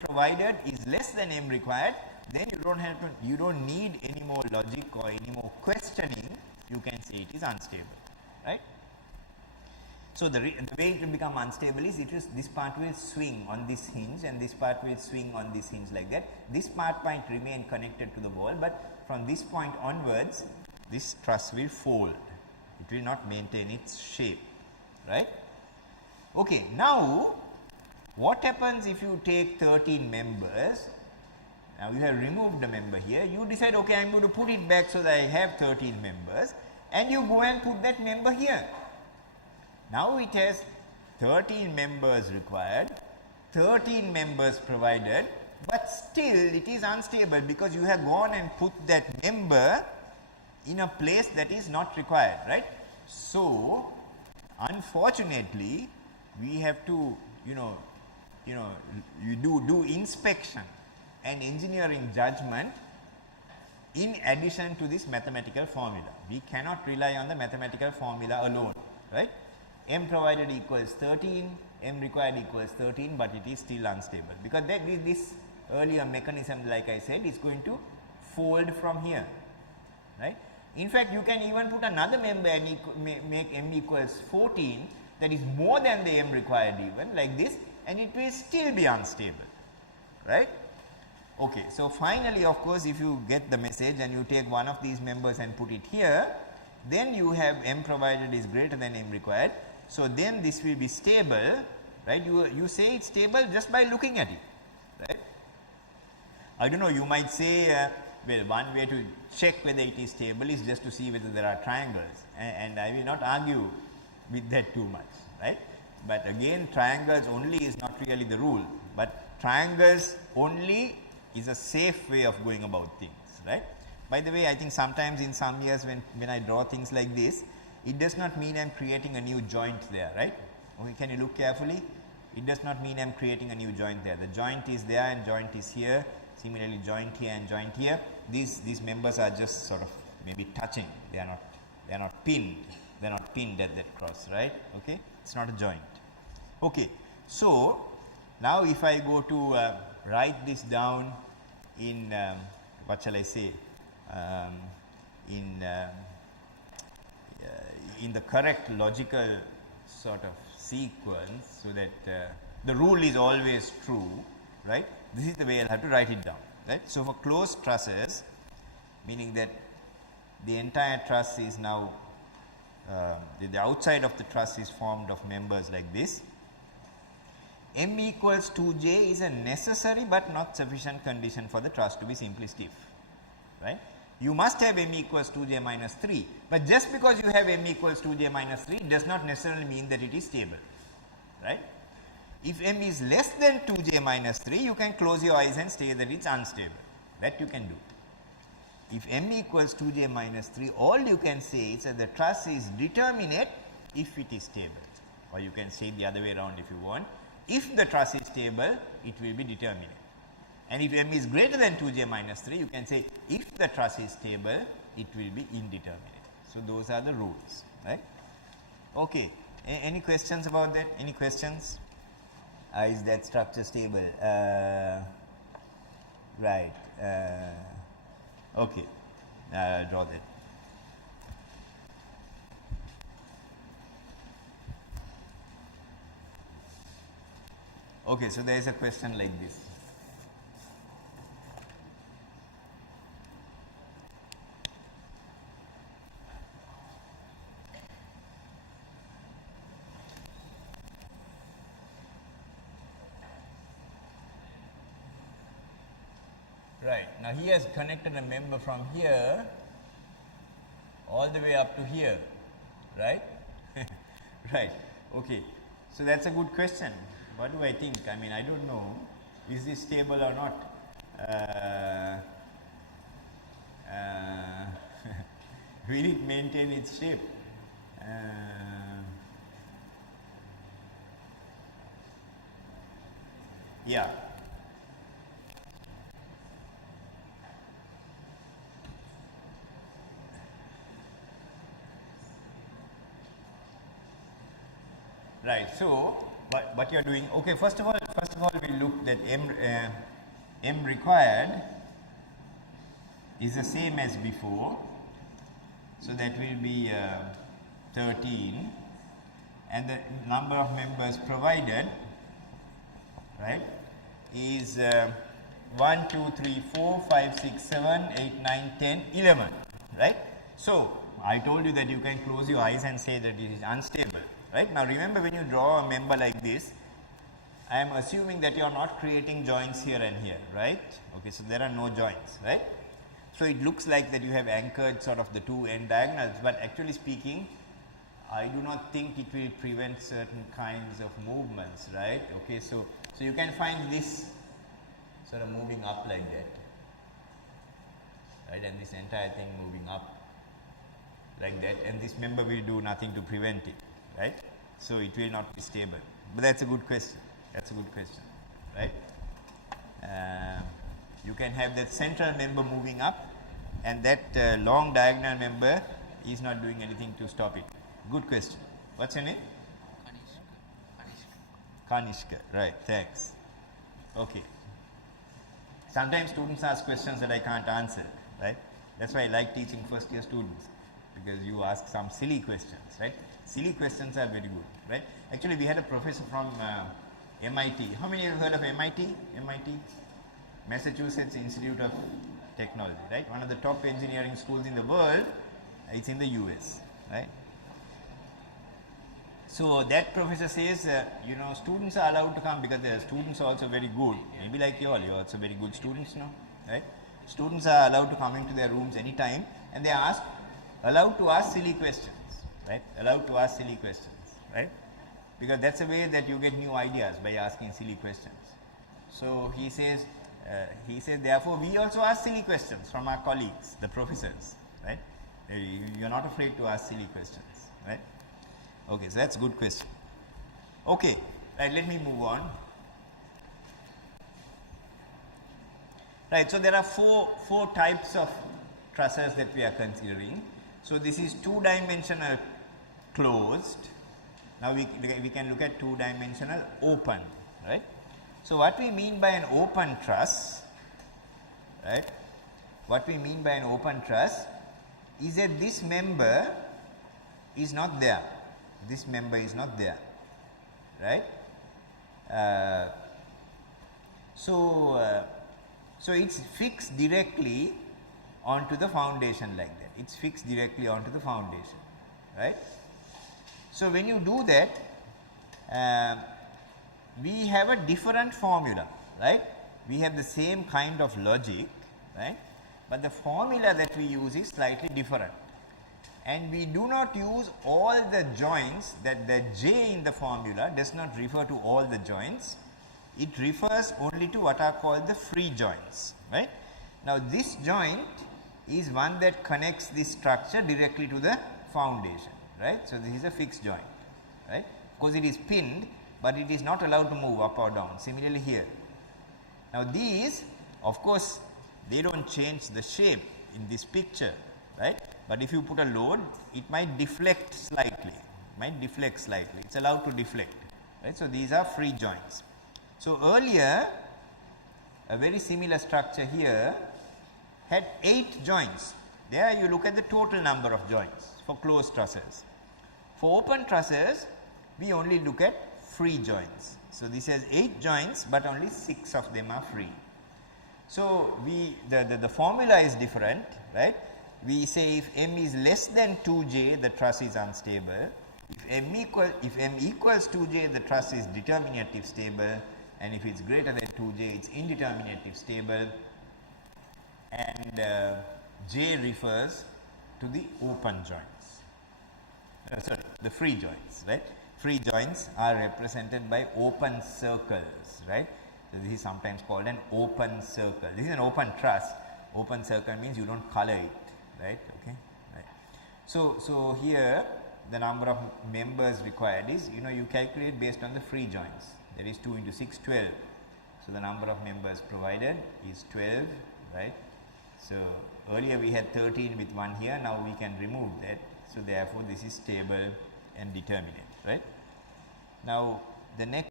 provided is less than m required, then you don't need any more logic or any more questioning. You can say it is unstable, right? So the way it will become unstable is this part will swing on this hinge and this part will swing on this hinge like that. This part might remain connected to the wall, but from this point onwards, this truss will fold. It will not maintain its shape, right? Okay, now what happens if you take 13 members? Now you have removed the member here. You decide, okay, I am going to put it back so that I have 13 members, and you go and put that member here. Now it has 13 members required, 13 members provided, but still it is unstable because you have gone and put that member in a place that is not required, right? So unfortunately, we have to, you do inspection and engineering judgment in addition to this mathematical formula. We cannot rely on the mathematical formula alone, right? M provided equals 13, M required equals 13, but it is still unstable because this earlier mechanism, like I said, is going to fold from here, right? In fact, you can even put another member and make M equals 14, that is more than the M required even, like this, and it will still be unstable, right? Okay, so finally, of course, if you get the message and you take one of these members and put it here, then you have M provided is greater than M required. So then this will be stable, right? You say it's stable just by looking at it, right? I don't know, you might say, well, one way to check whether it is stable is just to see whether there are triangles, and I will not argue with that too much, right? But again, triangles only is not really the rule, but triangles only is a safe way of going about things, right? By the way, I think sometimes in some years when I draw things like this, it does not mean I am creating a new joint there, right? Okay, can you look carefully? It does not mean I am creating a new joint there. The joint is there and joint is here. Similarly, joint here and joint here. These members are just sort of maybe touching. They are not pinned. They are not pinned at that cross, right? Okay, it's not a joint. Okay, so now if I go to write this down in what shall I say? In the correct logical sort of sequence, so that the rule is always true, right? This is the way I'll have to write it down, right? So for closed trusses, meaning that the entire truss is now, the outside of the truss is formed of members like this. M equals 2j is a necessary but not sufficient condition for the truss to be simply stiff, right? You must have M equals 2j minus 3, but just because you have M equals 2j minus 3 does not necessarily mean that it is stable, right? If M is less than 2j minus 3, you can close your eyes and say that it's unstable. That you can do. If M equals 2j minus 3, all you can say is that the truss is determinate if it is stable, or you can say the other way around if you want. If the truss is stable, it will be determinate. And if M is greater than 2j minus 3, you can say if the truss is stable, it will be indeterminate. So those are the rules, right? Okay. Any questions about that? Any questions? Is that structure stable? Right. Okay. I'll draw that. Okay, so there is a question like this. Right. Now he has connected a member from here all the way up to here, right? Right. Okay. So that's a good question. What do I think? I mean, I don't know. Is this stable or not? Will it maintain its shape? Yeah. Right. So what you are doing? Okay. First of all, first of all, we look that M required is the same as before. So that will be 13, and the number of members provided, right, is 1, 2, 3, 4, 5, 6, 7, 8, 9, 10, 11, right. So I told you that you can close your eyes and say that it is unstable, right. Now remember, when you draw a member like this, I am assuming that you are not creating joints here and here, right. Okay, so there are no joints, right. So it looks like that you have anchored sort of the two end diagonals, but actually speaking, I do not think it will prevent certain kinds of movements, right. Okay, so you can find this sort of moving up like that, right, and this entire thing moving up like that, and this member will do nothing to prevent it, right. So it will not be stable, but that's a good question. That's a good question, right. You can have that central member moving up, and that long diagonal member is not doing anything to stop it. Good question. What's your name? Kanishka. Right, thanks. Okay. Sometimes students ask questions that I can't answer, right? That's why I like teaching first year students, because you ask some silly questions, right? Silly questions are very good, right? Actually, we had a professor from MIT. How many have heard of MIT? MIT? Massachusetts Institute of Technology, right? One of the top engineering schools in the world. It's in the US, right? So that professor says, you know, students are allowed to come because their students are also very good. Maybe like you all, you're also very good students now, right? Students are allowed to come into their rooms anytime, and they are allowed to ask silly questions, right? Allowed to ask silly questions, right? Because that's a way that you get new ideas, by asking silly questions. So he says, therefore, we also ask silly questions from our colleagues, the professors, right? You're not afraid to ask silly questions, right? Okay, so that's a good question. Okay, right, let me move on. Right, so there are four types of trusses that we are considering. So this is two-dimensional closed. Now we can look at two-dimensional open, right? So what we mean by an open truss, right? What we mean by an open truss is that this member is not there. This member is not there, right? So it's fixed directly onto the foundation like that. It's fixed directly onto the foundation, right? So when you do that, we have a different formula, right? We have the same kind of logic, right? But the formula that we use is slightly different. And we do not use all the joints. That the J in the formula does not refer to all the joints. It refers only to what are called the free joints, right? Now this joint is one that connects this structure directly to the foundation, right? So this is a fixed joint, right? Because it is pinned, but it is not allowed to move up or down. Similarly here. Now these, of course, they don't change the shape in this picture, right? But if you put a load, it might deflect slightly, It's allowed to deflect, right? So these are free joints. So earlier, a very similar structure here had 8 joints. There you look at the total number of joints for closed trusses. For open trusses, we only look at free joints. So this has 8 joints, but only 6 of them are free. So the formula is different, right? We say if m is less than 2j, the truss is unstable. If m equals 2j, the truss is determinative stable, and if it's greater than 2j, it's indeterminative stable. And j refers to the open joints. The free joints, right? Free joints are represented by open circles, right? So this is sometimes called an open circle. This is an open truss. Open circle means you don't color it, right? Okay, right. So here the number of members required is, you calculate based on the free joints. That is 2 into 6, 12. So the number of members provided is 12, right? So earlier we had 13 with 1 here. Now we can remove that. So therefore this is stable and determinate, right? Now the next